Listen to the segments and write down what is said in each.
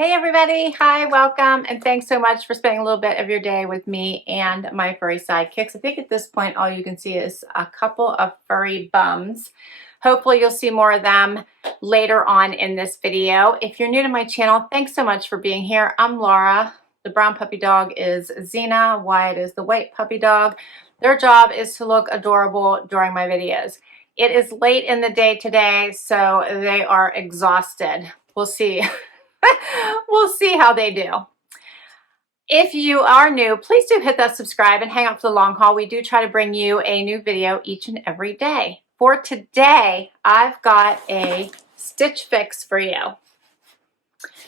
Hey everybody, hi, welcome, and thanks so much for spending a little bit of your day with me and my furry sidekicks. I think at this point all you can see is a couple of furry bums. Hopefully you'll see more of them later on in this video. If you're new to my channel, thanks so much for being here. I'm Laura. The brown puppy dog is Xena. Wyatt is the white puppy dog. Their job is to look adorable during my videos. It is late in the day today, so they are exhausted. We'll see. We'll see how they do. If you are new, please do hit that subscribe and hang out for the long haul. We do try to bring you a new video each and every day. For today, I've got a stitch fix for you.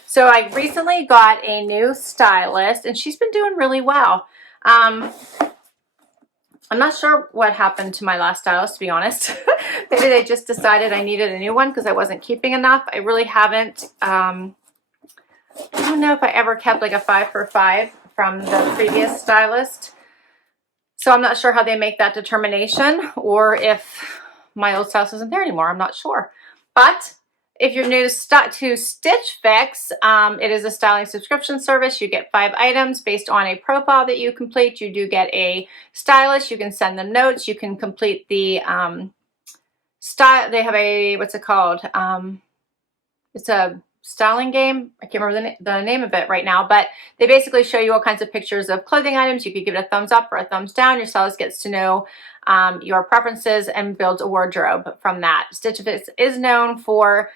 So I recently got a new stylist and she's been doing really well. I'm not sure what happened to my last stylist, to be honest. Maybe they just decided I needed a new one because I wasn't keeping enough. I really haven't. I don't know if I ever kept like a 5 for 5 from the previous stylist. So I'm not sure how they make that determination or if my old stylist isn't there anymore. I'm not sure. But if you're new to Stitch Fix, it is a styling subscription service. You get 5 items based on a profile that you complete. You do get a stylist. You can send them notes. You can complete the style. They have a, what's it called? It's a styling game. I can't remember the name of it right now, but they basically show you all kinds of pictures of clothing items. You could give it a thumbs up or a thumbs down. Your stylist gets to know your preferences and builds a wardrobe from that. Stitch Fix is known for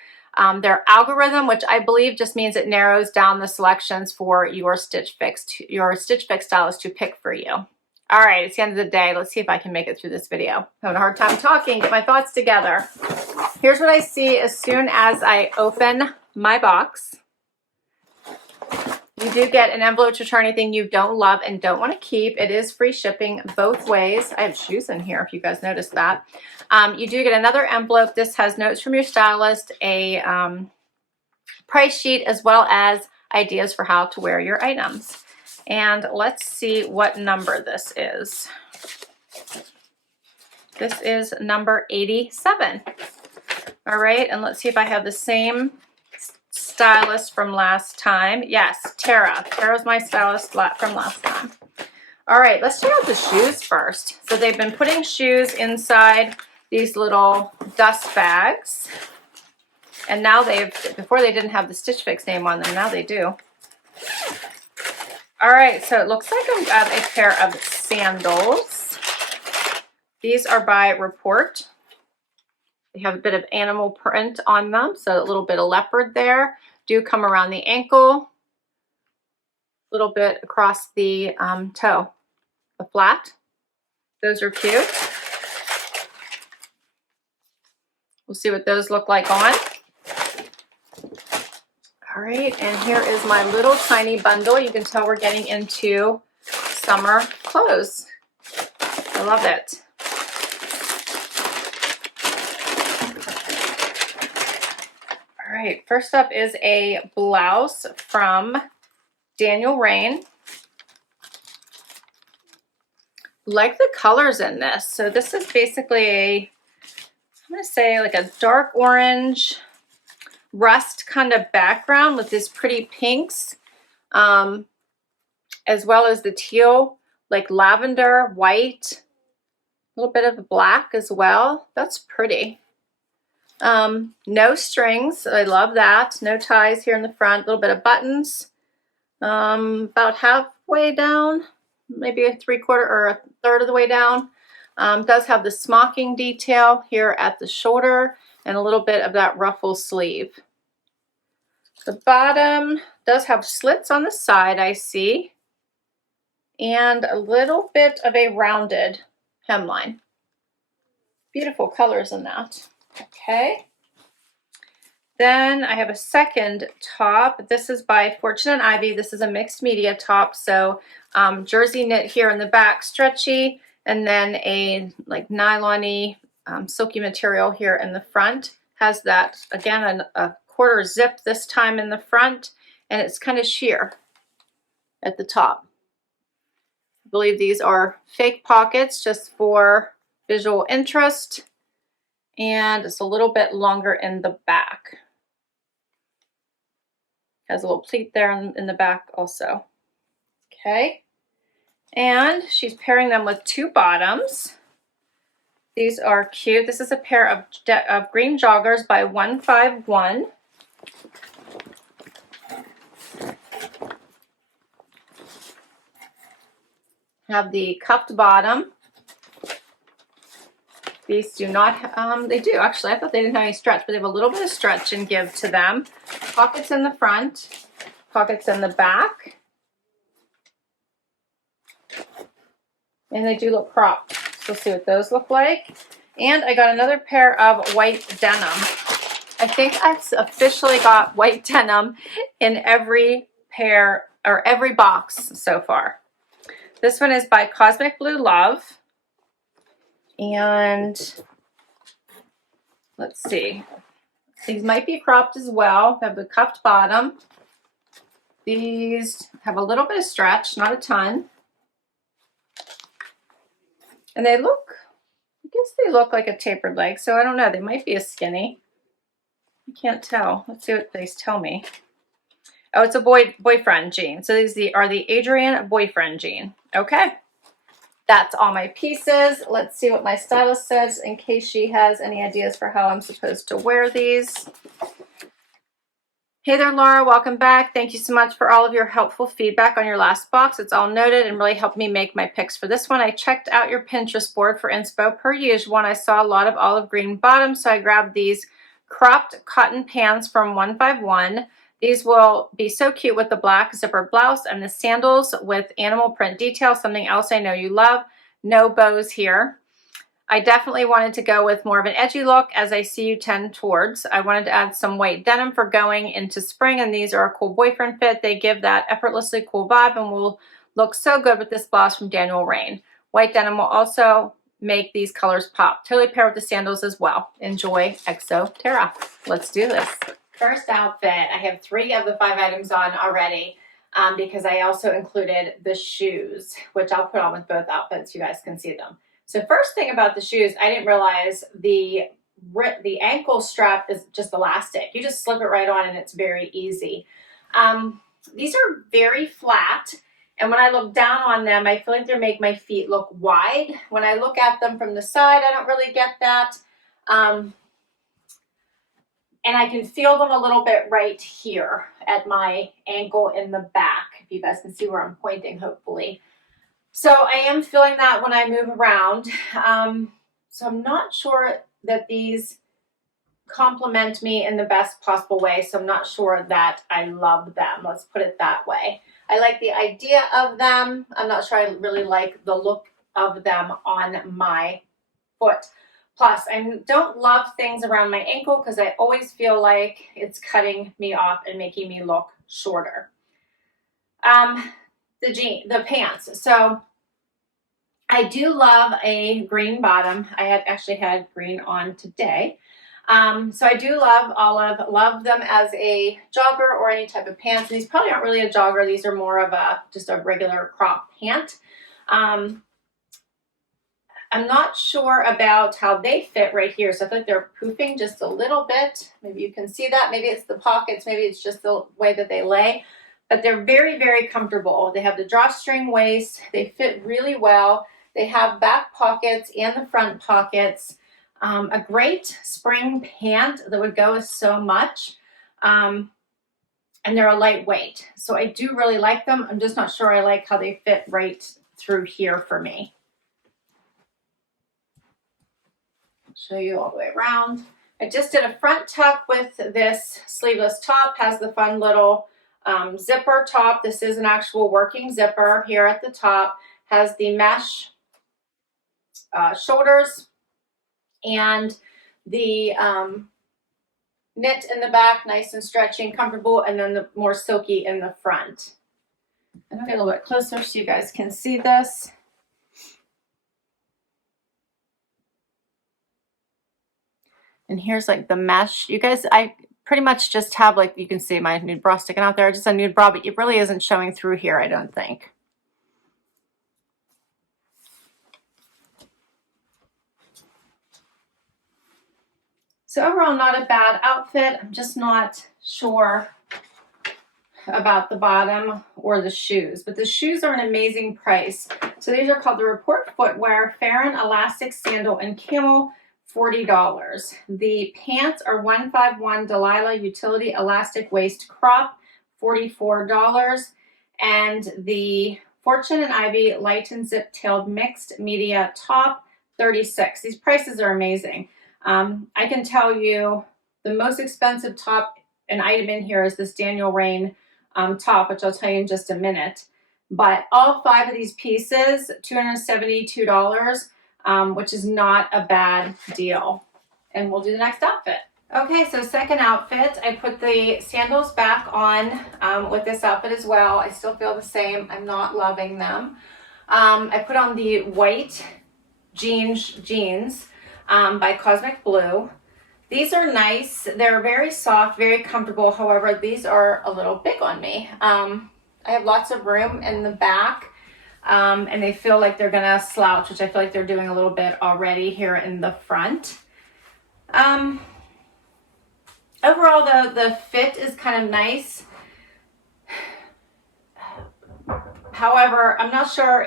their algorithm, which I believe just means it narrows down the selections for your Stitch Fix stylist to pick for you. All right, it's the end of the day. Let's see if I can make it through this video. I'm having a hard time talking, get my thoughts together. Here's what I see as soon as I open my box. You do get an envelope to return anything you don't love and don't want to keep. It is free shipping both ways. I have shoes in here if you guys noticed that. You do get another envelope. This has notes from your stylist, a price sheet, as well as ideas for how to wear your items. And let's see what number this is. This is number 87. All right, and let's see if I have the same stylist from last time. Yes, Tara. Tara's my stylist from last time. All right, let's check out the shoes first. So they've been putting shoes inside these little dust bags. And now before they didn't have the Stitch Fix name on them, now they do. All right, so it looks like I've got a pair of sandals. These are by Report. They have a bit of animal print on them, so a little bit of leopard there. Do come around the ankle, a little bit across the toe, the flat. Those are cute. We'll see what those look like on. All right, and here is my little tiny bundle. You can tell we're getting into summer clothes. I love it. All right, first up is a blouse from Rainn. Like the colors in this. So this is basically I'm going to say like a dark orange, rust kind of background with these pretty pinks, as well as the teal, like lavender, white, a little bit of black as well. That's pretty. No strings. I love that. No ties here in the front. A little bit of buttons. About halfway down, maybe a 3/4 or a third of the way down. Does have the smocking detail here at the shoulder and a little bit of that ruffle sleeve. The bottom does have slits on the side, I see, and a little bit of a rounded hemline. Beautiful colors in that. Okay. Then I have a second top. This is by Fortune and Ivy. This is a mixed media top. So jersey knit here in the back, stretchy, and then a like nylon-y silky material here in the front. Has that, again, a 1/4 zip this time in the front, and it's kind of sheer at the top. I believe these are fake pockets just for visual interest, and it's a little bit longer in the back. Has a little pleat there in the back also. Okay. And she's pairing them with two bottoms. These are cute. This is a pair of green joggers by 151. Have the cuffed bottom. These do not, they do actually. I thought they didn't have any stretch, but they have a little bit of stretch and give to them. Pockets in the front, pockets in the back. And they do look cropped. So we'll see what those look like. And I got another pair of white denim. I think I've officially got white denim in every pair or every box so far. This one is by Cosmic Blue Love. And let's see. These might be cropped as well. They have the cuffed bottom. These have a little bit of stretch, not a ton. And they look, I guess they look like a tapered leg, so I don't know. They might be a skinny. I can't tell. Let's see what they tell me. Oh, it's a boyfriend jean. So these are the Adrianne boyfriend jean. Okay. That's all my pieces. Let's see what my stylist says in case she has any ideas for how I'm supposed to wear these. Hey there, Laura. Welcome back. Thank you so much for all of your helpful feedback on your last box. It's all noted and really helped me make my picks for this one. I checked out your Pinterest board for inspo per usual, and I saw a lot of olive green bottoms, so I grabbed these cropped cotton pants from 151. These will be so cute with the black zipper blouse and the sandals with animal print detail, something else I know you love. No bows here. I definitely wanted to go with more of an edgy look as I see you tend towards. I wanted to add some white denim for going into spring, and these are a cool boyfriend fit. They give that effortlessly cool vibe and will look so good with this blouse from Daniel Rainn. White denim will also make these colors pop. Totally pair with the sandals as well. Enjoy, Exo Terra. Let's do this. First outfit, I have 3 of the 5 items on already because I also included the shoes, which I'll put on with both outfits. You guys can see them. So first thing about the shoes, I didn't realize the ankle strap is just elastic. You just slip it right on and it's very easy. These are very flat. And when I look down on them, I feel like they make my feet look wide. When I look at them from the side, I don't really get that. And I can feel them a little bit right here at my ankle in the back, if you guys can see where I'm pointing, hopefully. So I am feeling that when I move around. So I'm not sure that these complement me in the best possible way. So I'm not sure that I love them. Let's put it that way. I like the idea of them. I'm not sure I really like the look of them on my foot. Plus, I don't love things around my ankle because I always feel like it's cutting me off and making me look shorter. The pants. So I do love a green bottom. I actually had green on today. So I do love olive, love them as a jogger or any type of pants. And these probably aren't really a jogger. These are more of just a regular crop pant. I'm not sure about how they fit right here. So I think they're poofing just a little bit. Maybe you can see that. Maybe it's the pockets. Maybe it's just the way that they lay. But they're very, very comfortable. They have the drawstring waist. They fit really well. They have back pockets and the front pockets. A great spring pant that would go with so much. And they're a lightweight. So I do really like them. I'm just not sure I like how they fit right through here for me. Show you all the way around. I just did a front tuck with this sleeveless top. Has the fun little zipper top. This is an actual working zipper here at the top. Has the mesh shoulders and the knit in the back, nice and stretchy and comfortable, and then the more silky in the front. I'm gonna get a little bit closer so you guys can see this. And here's like the mesh. You guys, I pretty much just have, like, you can see my nude bra sticking out there, just a nude bra, but it really isn't showing through here, I don't think. So overall, not a bad outfit. I'm just not sure about the bottom or the shoes, but the shoes are an amazing price. So these are called the Report Footwear Ferryn Elastic Sandal and Camel, $40. The pants are 151 Delilah Utility Elastic Waist Crop, $44. And the Fortune and Ivy Lighton Zip-Tailed Mixed Media Top, $36. These prices are amazing. I can tell you the most expensive top an item in here is this Daniel Rainn top, which I'll tell you in just a minute. But all 5 of these pieces, $272, which is not a bad deal. And we'll do the next outfit. Okay, so second outfit, I put the sandals back on with this outfit as well. I still feel the same. I'm not loving them. I put on the white jeans by Cosmic Blue. These are nice. They're very soft, very comfortable. However, these are a little big on me. I have lots of room in the back, and they feel like they're gonna slouch, which I feel like they're doing a little bit already here in the front. Overall, though, the fit is kind of nice. However, I'm not sure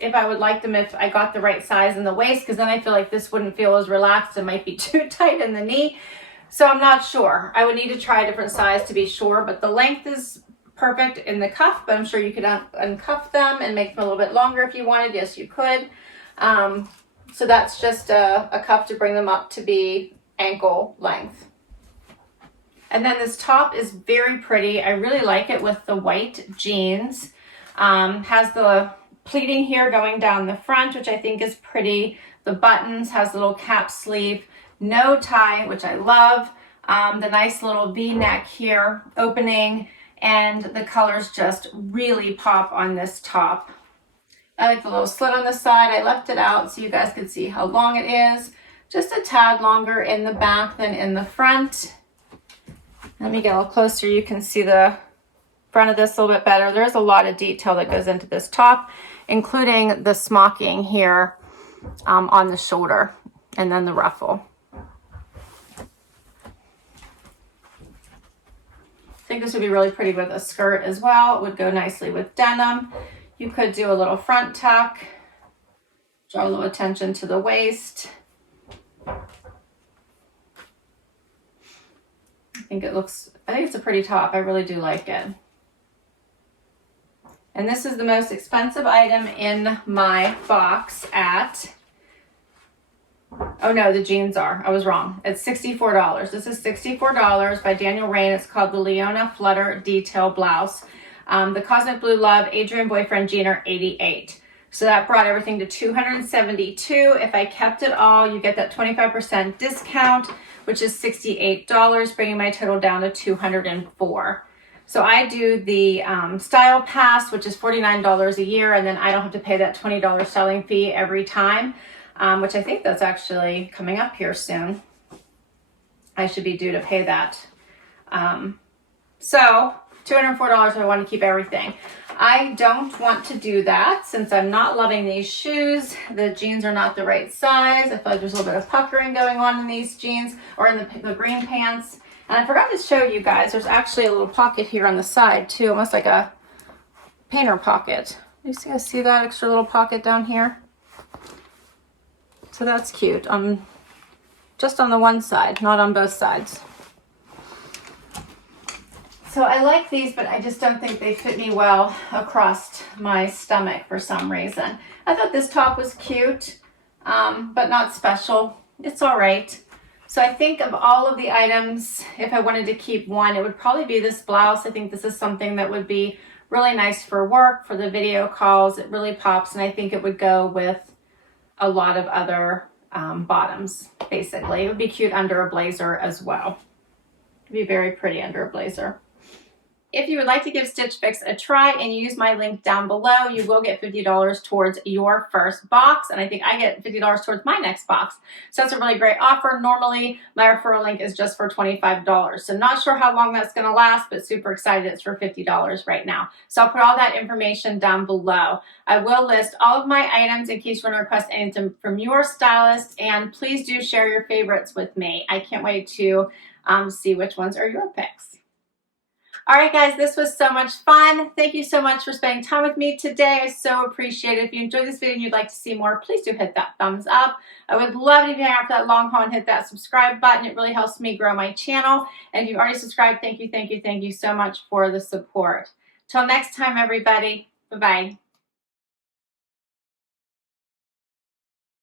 if I would like them if I got the right size in the waist, because then I feel like this wouldn't feel as relaxed. It might be too tight in the knee. So I'm not sure. I would need to try a different size to be sure, but the length is perfect in the cuff, but I'm sure you could uncuff them and make them a little bit longer if you wanted. Yes, you could. So that's just a cuff to bring them up to be ankle length. And then this top is very pretty. I really like it with the white jeans. Has the pleating here going down the front, which I think is pretty. The buttons, has a little cap sleeve, no tie, which I love. The nice little V-neck here opening, and the colors just really pop on this top. I like the little slit on the side. I left it out so you guys could see how long it is. Just a tad longer in the back than in the front. Let me get a little closer. You can see the front of this a little bit better. There's a lot of detail that goes into this top, including the smocking here on the shoulder, and then the ruffle. I think this would be really pretty with a skirt as well. It would go nicely with denim. You could do a little front tuck, draw a little attention to the waist. I think it's a pretty top. I really do like it. And this is the most expensive item in my box at, oh no, the jeans are. I was wrong. It's $64. This is $64 by Daniel Rainn. It's called the Liona Flutter Detail Blouse. The Cosmic Blue Love Adrianne Boyfriend Jean are $88. So that brought everything to $272. If I kept it all, you get that 25% discount, which is $68, bringing my total down to $204. So I do the Style Pass, which is $49 a year, and then I don't have to pay that $20 selling fee every time, which I think that's actually coming up here soon. I should be due to pay that. So $204 if I want to keep everything. I don't want to do that since I'm not loving these shoes. The jeans are not the right size. I feel like there's a little bit of puckering going on in these jeans, or in the green pants. And I forgot to show you guys, there's actually a little pocket here on the side too, almost like a painter pocket. You guys see that extra little pocket down here? So that's cute. Just on the one side, not on both sides. So I like these, but I just don't think they fit me well across my stomach for some reason. I thought this top was cute, but not special. It's all right. So I think of all of the items, if I wanted to keep one, it would probably be this blouse. I think this is something that would be really nice for work, for the video calls. It really pops, and I think it would go with a lot of other bottoms, basically. It would be cute under a blazer as well. It'd be very pretty under a blazer. If you would like to give Stitch Fix a try and use my link down below, you will get $50 towards your first box. And I think I get $50 towards my next box. So that's a really great offer. Normally, my referral link is just for $25. So not sure how long that's going to last, but super excited it's for $50 right now. So I'll put all that information down below. I will list all of my items in case you want to request anything from your stylist. And please do share your favorites with me. I can't wait to see which ones are your picks. All right, guys, this was so much fun. Thank you so much for spending time with me today. I so appreciate it. If you enjoyed this video and you'd like to see more, please do hit that thumbs up. I would love it if you hang out for that long haul and hit that subscribe button. It really helps me grow my channel. And if you've already subscribed, thank you so much for the support. Till next time, everybody. Bye-bye.